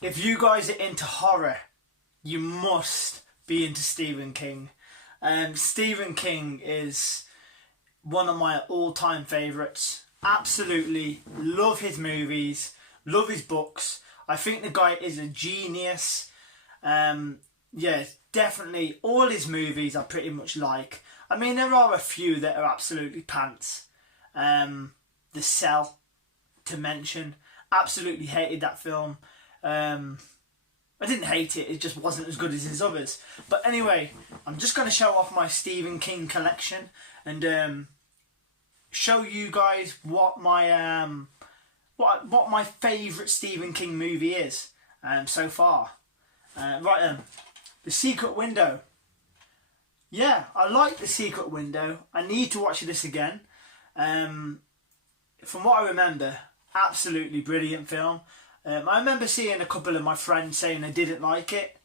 If you guys are into horror, you must be into Stephen King. Stephen King is one of my all-time favourites. Absolutely love his movies, love his books. I think the guy is a genius. Yeah, definitely all his movies I pretty much like. I mean, there are a few that are absolutely pants. The Cell, to mention. Absolutely hated that film. I didn't hate it, it just wasn't as good as his others. But anyway, I'm just going to show off my Stephen King collection and show you guys what my what my favourite Stephen King movie is so far. Right then, The Secret Window. Yeah, I like The Secret Window. I need to watch this again. From what I remember, absolutely brilliant film. I remember seeing a couple of my friends saying they didn't like it,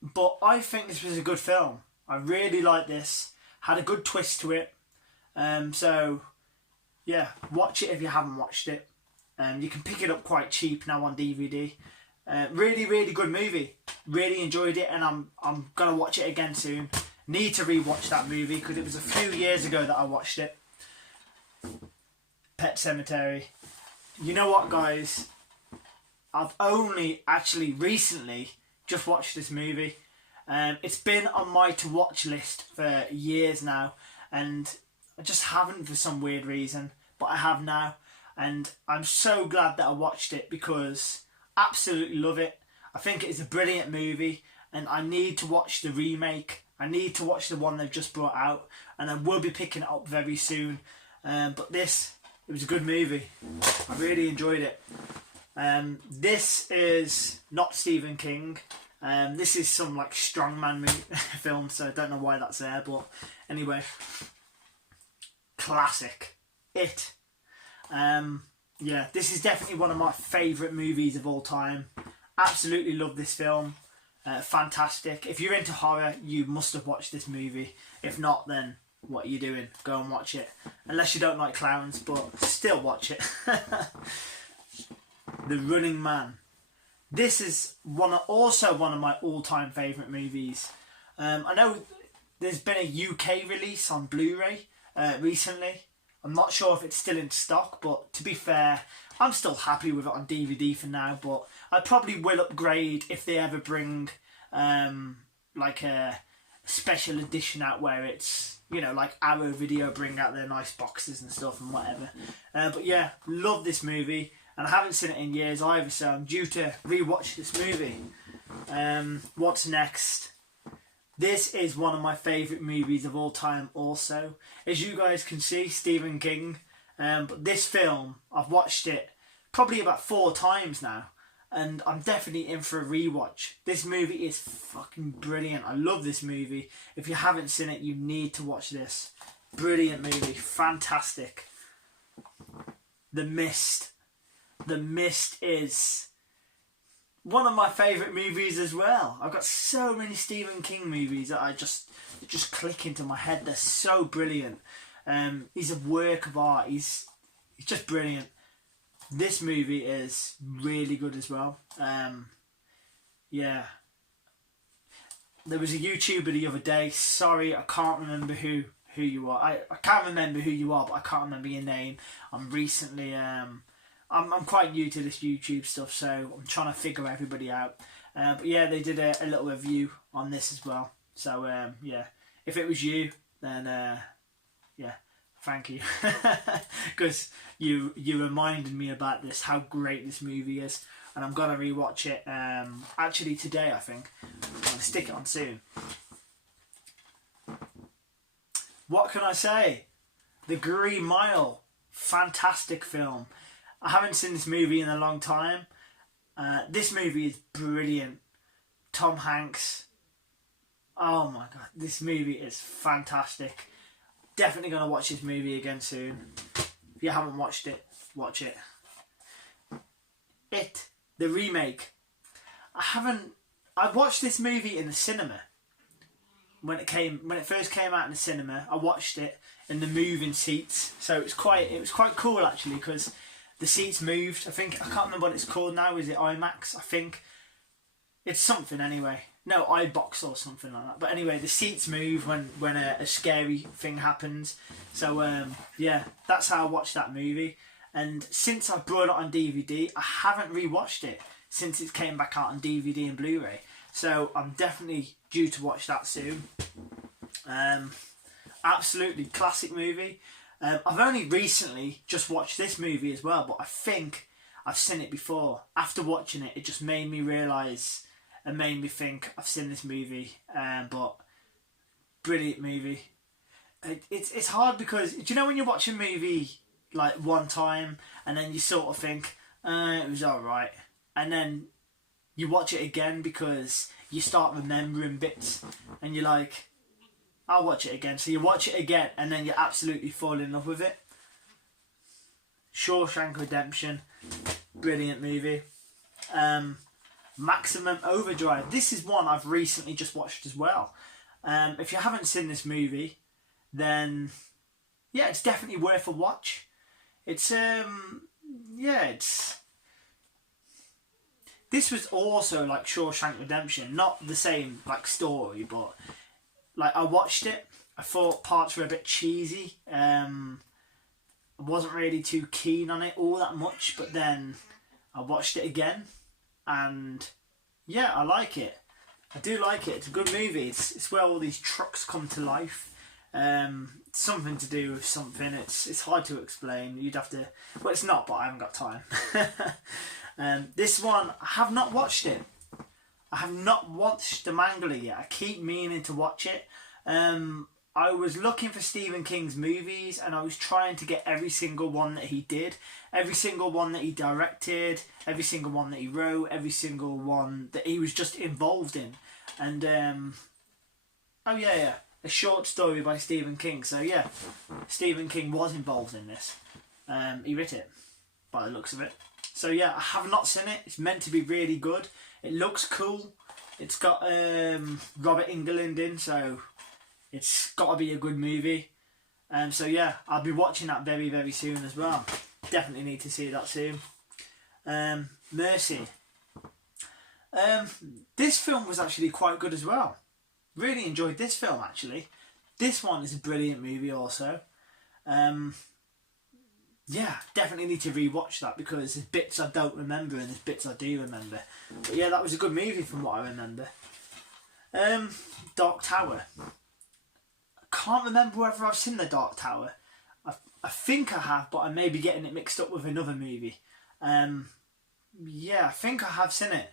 but I think this was a good film. I really liked this. Had a good twist to it. So, yeah, watch it if you haven't watched it. You can pick it up quite cheap now on DVD. Really, really good movie. Really enjoyed it, and I'm gonna watch it again soon. Need to rewatch that movie because it was a few years ago that I watched it. Pet Sematary. You know what, guys? I've only actually recently just watched this movie. It's been on my to watch list for years now, and I just haven't for some weird reason, but I have now, and I'm so glad that I watched it because I absolutely love it. I think it is a brilliant movie, and I need to watch the remake. I need to watch the one they've just brought out, and I will be picking it up very soon. But it was a good movie. I really enjoyed it. This is not Stephen King. This is some like strongman film, so I don't know why that's there, but anyway. Classic. It. Yeah, this is definitely one of my favourite movies of all time. Absolutely love this film. Fantastic. If you're into horror, you must have watched this movie. If not, then what are you doing? Go and watch it. Unless you don't like clowns, but still watch it. The Running Man. This is also one of my all-time favourite movies. I know there's been a UK release on Blu-ray recently. I'm not sure if it's still in stock, but to be fair, I'm still happy with it on DVD for now, but I probably will upgrade if they ever bring like a special edition out where it's, you know, like Arrow Video bring out their nice boxes and stuff and whatever. But yeah, love this movie, and I haven't seen it in years either, so I'm due to rewatch this movie. What's next? This is one of my favourite movies of all time also. As you guys can see, Stephen King. But this film, I've watched it probably about 4 times now, and I'm definitely in for a rewatch. This movie is fucking brilliant. I love this movie. If you haven't seen it, you need to watch this. Brilliant movie. Fantastic. The Mist. The Mist is one of my favourite movies as well. I've got so many Stephen King movies that just click into my head. They're so brilliant. He's a work of art. He's just brilliant. This movie is really good as well. Yeah. There was a YouTuber the other day. Sorry, I can't remember who you are. I can't remember who you are, but I can't remember your name. I'm recently I'm quite new to this YouTube stuff, so I'm trying to figure everybody out. But yeah, they did a little review on this as well. So yeah, if it was you, then yeah, thank you, because you reminded me about this, how great this movie is, and I'm gonna rewatch it. Actually today, I think I'm gonna stick it on soon. What can I say? The Green Mile, fantastic film. I haven't seen this movie in a long time. This movie is brilliant. Tom Hanks. Oh my god, this movie is fantastic. Definitely going to watch this movie again soon. If you haven't watched it, watch it. It, the remake. I watched this movie in the cinema. When it first came out in the cinema, I watched it in the moving seats. So it was quite cool actually, because The seats moved. I can't remember what it's called now. Is it IMAX? I think it's something anyway. No, iBox or something like that. But anyway, the seats move when a scary thing happens. So yeah, that's how I watched that movie. And since I brought it on DVD, I haven't rewatched it since it came back out on DVD and Blu-ray. So I'm definitely due to watch that soon. Absolutely classic movie. I've only recently just watched this movie as well, but I think I've seen it before. After watching it, it just made me realise and made me think I've seen this movie. But brilliant movie. It's hard because, do you know when you watch a movie like one time and then you sort of think, it was alright, and then you watch it again because you start remembering bits and you're like, I'll watch it again. So you watch it again and then you absolutely fall in love with it. Shawshank Redemption, brilliant movie. Maximum Overdrive. This is one I've recently just watched as well. If you haven't seen this movie, then yeah, it's definitely worth a watch. It's this was also like Shawshank Redemption, not the same like story, but like I watched it, I thought parts were a bit cheesy. I wasn't really too keen on it all that much, but then I watched it again, and yeah, I like it. I do like it. It's a good movie. It's where all these trucks come to life. Something to do with something. It's hard to explain. You'd have to. Well, it's not, but I haven't got time. This one, I have not watched it. I have not watched the manga yet. I keep meaning to watch it. I was looking for Stephen King's movies and I was trying to get every single one that he did, every single one that he directed, every single one that he wrote, every single one that he was just involved in. And oh yeah, a short story by Stephen King. So yeah, Stephen King was involved in this. He wrote it by the looks of it. So yeah, I have not seen it. It's meant to be really good. It looks cool. It's got Robert Englund in, so it's got to be a good movie. So yeah, I'll be watching that very, very soon as well. Definitely need to see that soon. Mercy. This film was actually quite good as well. Really enjoyed this film actually. This one is a brilliant movie also. Yeah, definitely need to rewatch that because there's bits I don't remember and there's bits I do remember. But yeah, that was a good movie from what I remember. Dark Tower. I can't remember whether I've seen The Dark Tower. I think I have, but I may be getting it mixed up with another movie. Yeah, I think I have seen it.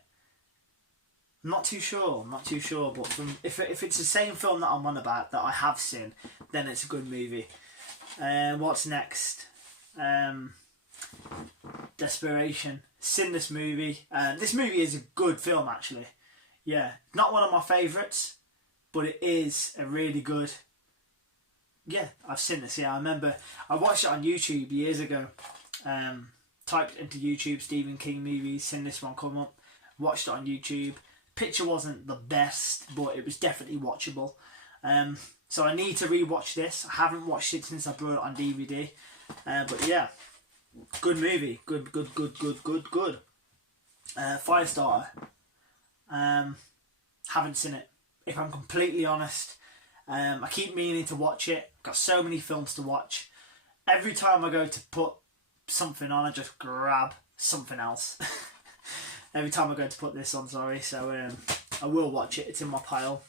I'm not too sure, but if it's the same film that I'm on about that I have seen, then it's a good movie. What's next? Desperation. Seen this movie. This movie is a good film actually. Yeah, not one of my favourites, but it is a really good. Yeah, I've seen this. Yeah, I remember I watched it on YouTube years ago. Typed into YouTube Stephen King movies, seen this one come up, watched it on YouTube. Picture wasn't the best, but it was definitely watchable. So I need to rewatch this. I haven't watched it since I brought it on DVD. But yeah, good movie. Good. Firestarter. Haven't seen it. If I'm completely honest, I keep meaning to watch it. Got so many films to watch. Every time I go to put something on, I just grab something else. Every time I go to put this on, sorry. So I will watch it. It's in my pile.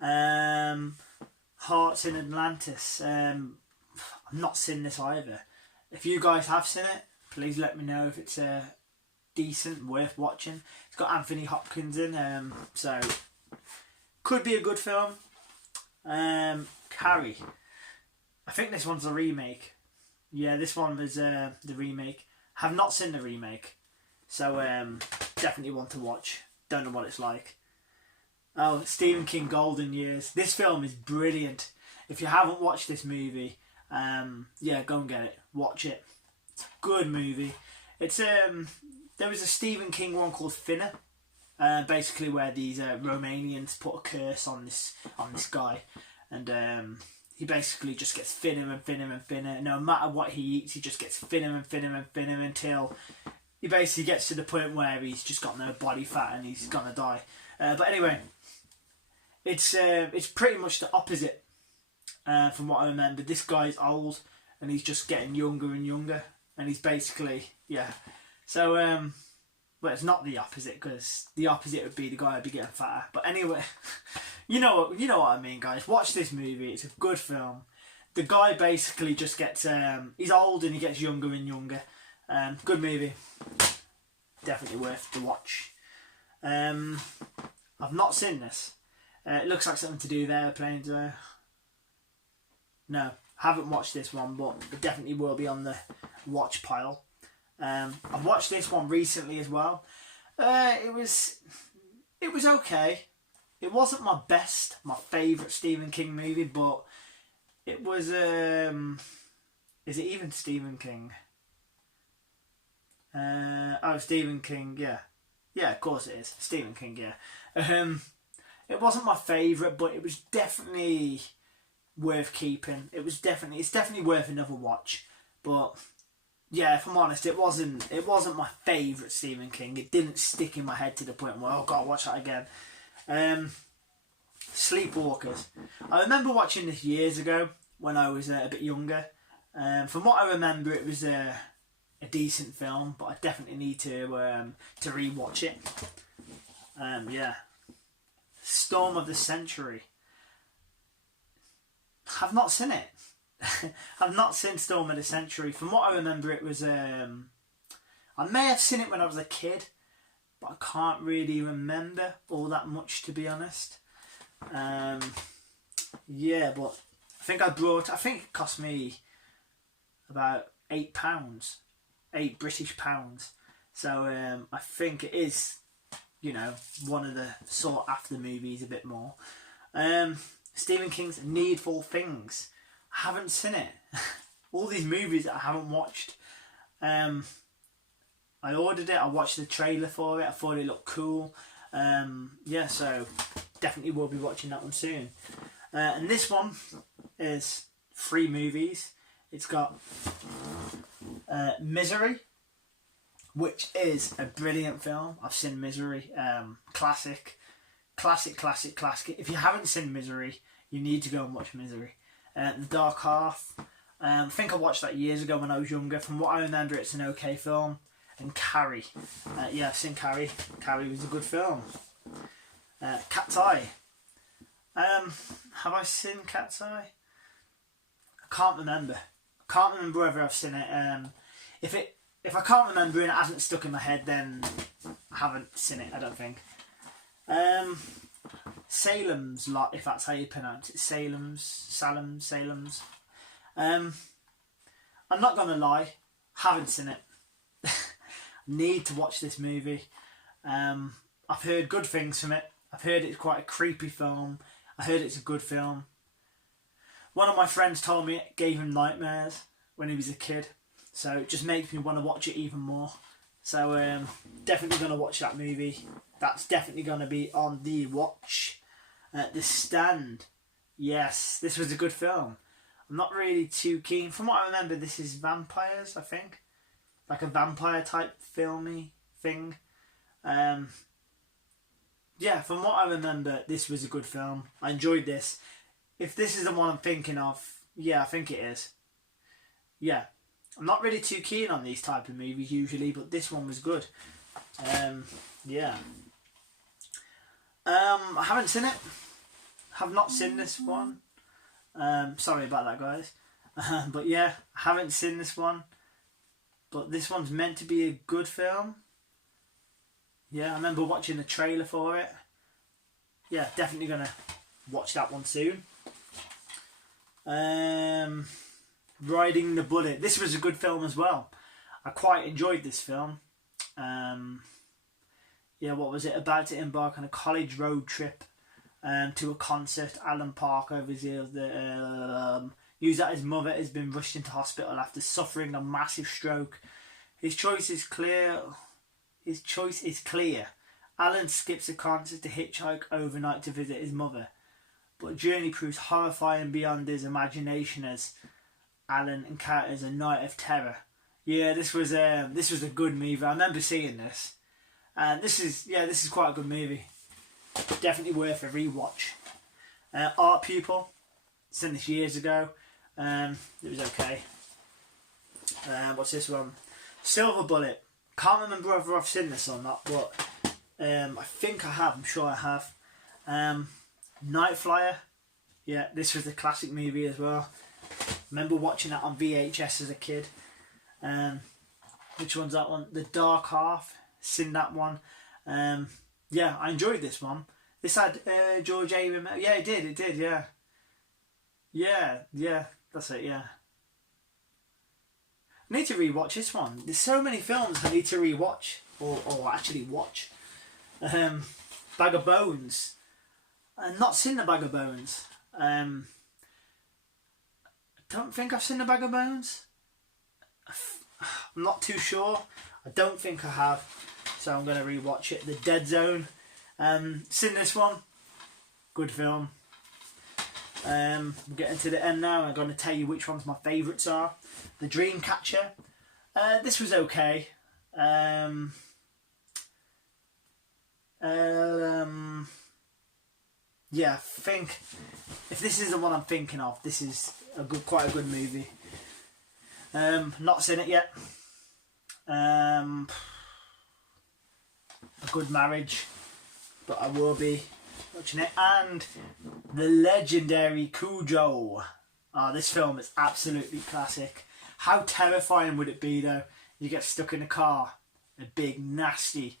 Hearts in Atlantis. I've not seen this either. If you guys have seen it, please let me know if it's decent, worth watching. It's got Anthony Hopkins in, so could be a good film. Carrie. I think this one's a remake. Yeah, this one was the remake. Have not seen the remake, so definitely want to watch. Don't know what it's like. Oh, Stephen King Golden Years. This film is brilliant. If you haven't watched this movie, yeah, go and get it. Watch it. It's a good movie. It's there was a Stephen King one called Thinner, basically where these Romanians put a curse on this guy, and he basically just gets thinner and thinner and thinner. No matter what he eats, he just gets thinner and thinner and thinner until he basically gets to the point where he's just got no body fat and he's gonna die. But anyway, it's pretty much the opposite from what I remember. This guy's old and he's just getting younger and younger, and he's basically So well, it's not the opposite, because the opposite would be the guy would be getting fatter. But anyway, you know what I mean, guys. Watch this movie. It's a good film. The guy basically just gets he's old and he gets younger and younger. Good movie. Definitely worth to watch. I've not seen this. It looks like something to do there. Playing to. No, haven't watched this one, but it definitely will be on the watch pile. I've watched this one recently as well. It was okay. It wasn't my favourite Stephen King movie, but it was. Is it even Stephen King? Stephen King. Yeah, of course it is Stephen King. Yeah. It wasn't my favourite, but it was definitely worth keeping. It's definitely worth another watch, but. Yeah, if I'm honest, it wasn't my favourite Stephen King. It didn't stick in my head to the point where, oh God, watch that again. Sleepwalkers. I remember watching this years ago when I was a bit younger. From what I remember, it was a decent film, but I definitely need to rewatch it. Storm of the Century. I've not seen it. I've not seen Storm of the Century. From what I remember, it was I may have seen it when I was a kid, but I can't really remember all that much, to be honest. But I think it cost me about £8, £8 British. So I think it is, one of the sought after movies a bit more. Stephen King's Needful Things. I haven't seen it. All these movies that I haven't watched. I ordered it. I watched the trailer for it. I thought it looked cool. So definitely will be watching that one soon. And this one is 3 movies. It's got Misery, which is a brilliant film. I've seen Misery. Classic. If you haven't seen Misery, you need to go and watch Misery. The Dark Half. I think I watched that years ago when I was younger. From what I remember, it's an okay film. And Carrie. I've seen Carrie. Carrie was a good film. Cat's Eye. Have I seen Cat's Eye? I can't remember. I can't remember whether I've seen it. If I can't remember and it hasn't stuck in my head, then I haven't seen it, I don't think. Salem's Lot, if that's how you pronounce it. Salem's. I'm not gonna lie, haven't seen it. Need to watch this movie. I've heard good things from it. I've heard it's quite a creepy film. I heard it's a good film. One of my friends told me it gave him nightmares when he was a kid, so it just makes me want to watch it even more. So definitely gonna watch that movie. That's definitely gonna be on the watch. The Stand. Yes, this was a good film. I'm not really too keen. From what I remember, this is vampires, I think. Like a vampire type filmy thing. From what I remember, this was a good film. I enjoyed this. If this is the one I'm thinking of, yeah, I think it is. Yeah. I'm not really too keen on these type of movies usually, but this one was good. I haven't seen it. Have not seen this one. Sorry about that, guys. But yeah, I haven't seen this one. But this one's meant to be a good film. Yeah, I remember watching the trailer for it. Yeah, definitely gonna watch that one soon. Riding the Bullet. This was a good film as well. I quite enjoyed this film. What was it? About to embark on a college road trip to a concert. Alan Parker reveals news that his mother has been rushed into hospital after suffering a massive stroke. His choice is clear. Alan skips a concert to hitchhike overnight to visit his mother. but Journey proves horrifying beyond his imagination as Alan encounters a night of terror. Yeah, this was a good movie. I remember seeing this, and this is quite a good movie. Definitely worth a rewatch. Art Pupil, seen this years ago. It was okay. What's this one? Silver Bullet. Can't remember whether I've seen this or not, but I think I have. I'm sure I have. Night Flyer. Yeah, this was a classic movie as well. Remember watching that on VHS as a kid. Which one's that one? The Dark Half. Seen that one. Yeah, I enjoyed this one. This had George A. Romero. Yeah, it did, yeah. Yeah, that's it, yeah. I need to rewatch this one. There's so many films I need to rewatch, or actually watch. Bag of Bones. I've not seen The Bag of Bones. I don't think I've seen The Bag of Bones. I'm not too sure. I don't think I have. So I'm going to rewatch it. The Dead Zone. Seen this one. Good film. We're getting to the end now. I'm going to tell you which ones my favourites are. The Dreamcatcher. This was okay. Yeah, I think if this is the one I'm thinking of, this is quite a good movie. Not seen it yet. A Good Marriage, but I will be watching it. And the legendary Cujo. This film is absolutely classic. How terrifying would it be though? You get stuck in a car, a big nasty.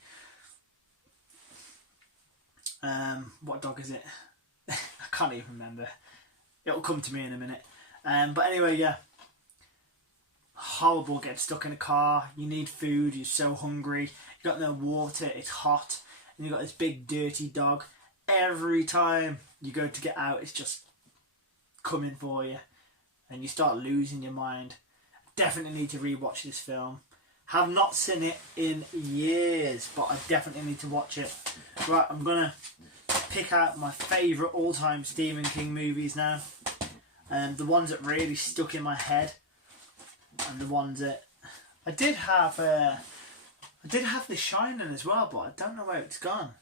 What dog is it? I can't even remember. It'll come to me in a minute. But anyway, yeah. Horrible getting stuck in a car. You need food. You're so hungry. You got no water. It's hot, and you got this big dirty dog. Every time you go to get out, it's just coming for you, and you start losing your mind. Definitely need to rewatch this film. Have not seen it in years, but I definitely need to watch it. Right, I'm gonna pick out my favourite all-time Stephen King movies now, and the ones that really stuck in my head, and the ones that I did have The Shining as well, but I don't know where it's gone.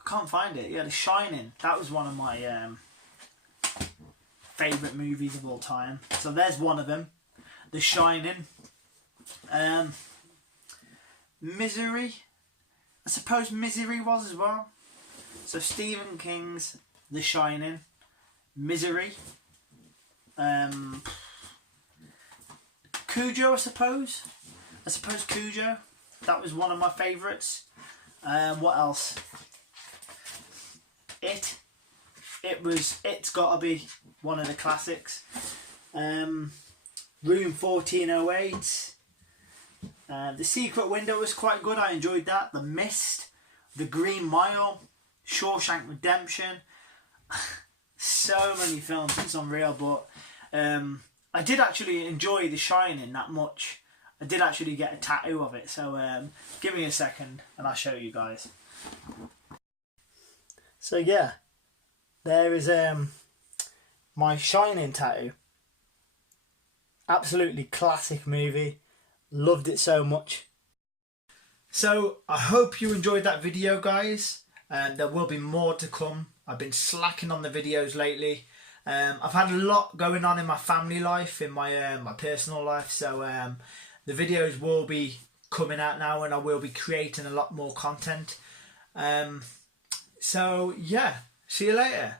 I can't find it. Yeah, The Shining. That was one of my favourite movies of all time. So there's one of them. The Shining. Misery. I suppose Misery was as well. So Stephen King's The Shining. Misery. Cujo, I suppose. Cujo. That was one of my favourites. What else? It's got to be one of the classics. Room 1408. The Secret Window was quite good. I enjoyed that. The Mist. The Green Mile. Shawshank Redemption. So many films. It's unreal. But I did actually enjoy The Shining that much. I did actually get a tattoo of it. So give me a second and I'll show you guys. So yeah, there is my Shining tattoo. Absolutely classic movie. Loved it so much. So I hope you enjoyed that video, guys. There will be more to come. I've been slacking on the videos lately. I've had a lot going on in my family life, in my my personal life. So the videos will be coming out now, and I will be creating a lot more content. So yeah, see you later.